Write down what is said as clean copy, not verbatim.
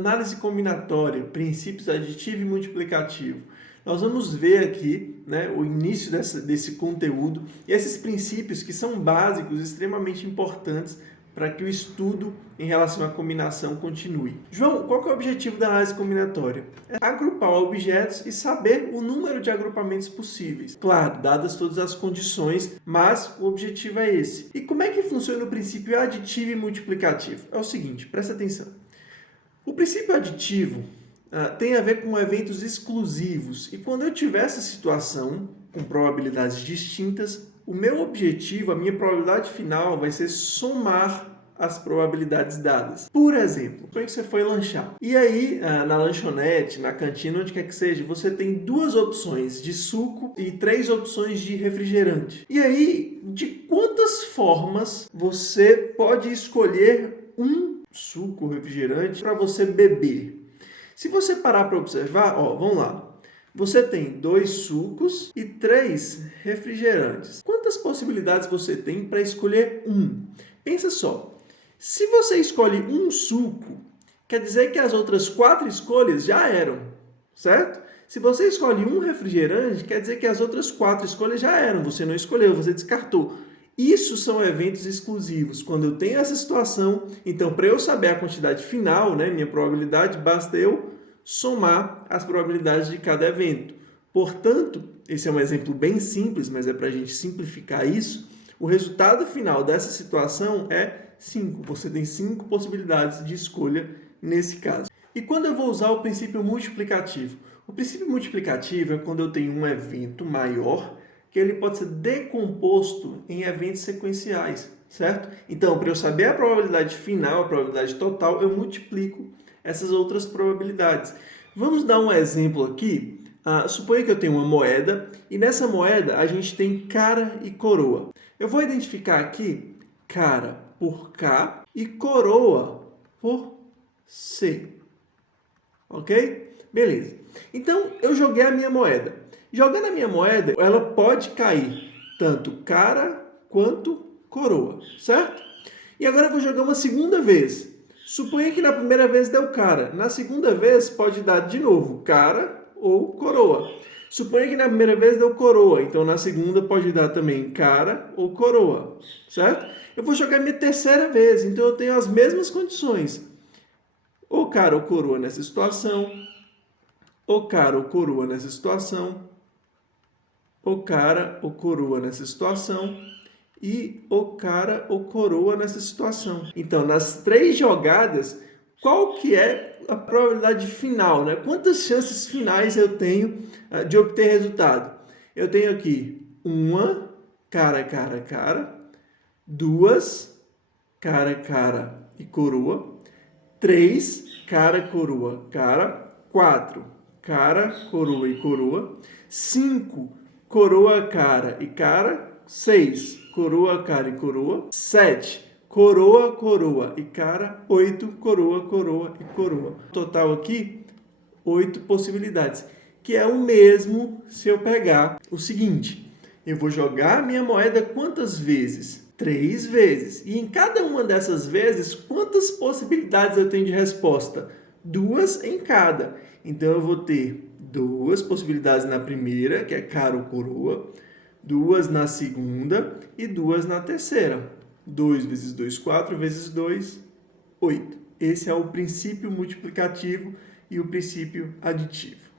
análise combinatória, princípios aditivo e multiplicativo. Nós vamos ver aqui, né, o início desse conteúdo e esses princípios que são básicos, extremamente importantes para que o estudo em relação à combinação continue. João, qual que é o objetivo da análise combinatória? É agrupar objetos e saber o número de agrupamentos possíveis. Claro, dadas todas as condições, mas o objetivo é esse. E como é que funciona o princípio aditivo e multiplicativo? É o seguinte, presta atenção. O princípio aditivo tem a ver com eventos exclusivos. E quando eu tiver essa situação com probabilidades distintas, o meu objetivo, a minha probabilidade final vai ser somar as probabilidades dadas. Por exemplo, como é que você foi lanchar? E aí, na lanchonete, na cantina, onde quer que seja, você tem 2 opções de suco e 3 opções de refrigerante. E aí, de quantas formas você pode escolher um suco ou refrigerante para você beber? Se você parar para observar, vamos lá. Você tem 2 sucos e 3 refrigerantes. Quantas possibilidades você tem para escolher um? Pensa só. Se você escolhe um suco, quer dizer que as outras 4 escolhas já eram, certo? Se você escolhe um refrigerante, quer dizer que as outras 4 escolhas já eram. Você não escolheu, você descartou. Isso são eventos exclusivos. Quando eu tenho essa situação, então para eu saber a quantidade final, né, minha probabilidade, basta eu somar as probabilidades de cada evento. Portanto, esse é um exemplo bem simples, mas é para a gente simplificar isso. O resultado final dessa situação é 5. Você tem 5 possibilidades de escolha nesse caso. E quando eu vou usar o princípio multiplicativo? O princípio multiplicativo é quando eu tenho um evento maior que ele pode ser decomposto em eventos sequenciais, certo? Então, para eu saber a probabilidade final, a probabilidade total, eu multiplico essas outras probabilidades. Vamos dar um exemplo aqui. Suponha que eu tenho uma moeda e nessa moeda a gente tem cara e coroa. Eu vou identificar aqui cara por K e coroa por C. Ok? Beleza. Então, eu joguei a minha moeda. Jogando a minha moeda, ela pode cair tanto cara quanto coroa, certo? E agora eu vou jogar uma segunda vez. Suponha que na primeira vez deu cara. Na segunda vez pode dar de novo cara ou coroa. Suponha que na primeira vez deu coroa. Então na segunda pode dar também cara ou coroa. Certo? Eu vou jogar minha terceira vez. Então eu tenho as mesmas condições. Ou cara ou coroa nessa situação. Ou cara ou coroa nessa situação. Ou cara ou coroa nessa situação. E o cara ou coroa nessa situação. Então, nas 3 jogadas, qual que é a probabilidade final, né? Quantas chances finais eu tenho de obter resultado? Eu tenho aqui 1, cara, cara, cara. 2, cara, cara e coroa. 3, cara, coroa, cara. 4, cara, coroa e coroa. 5, coroa, cara e cara. 6, coroa, cara e coroa. 7, coroa, coroa e cara. 8, coroa, coroa e coroa. Total aqui, 8 possibilidades. Que é o mesmo se eu pegar o seguinte. Eu vou jogar a minha moeda quantas vezes? 3 vezes. E em cada uma dessas vezes, quantas possibilidades eu tenho de resposta? 2 em cada. Então eu vou ter 2 possibilidades na primeira, que é cara ou coroa. 2 na segunda e 2 na terceira. 2 vezes 2, 4 vezes 2, 8. Esse é o princípio multiplicativo e o princípio aditivo.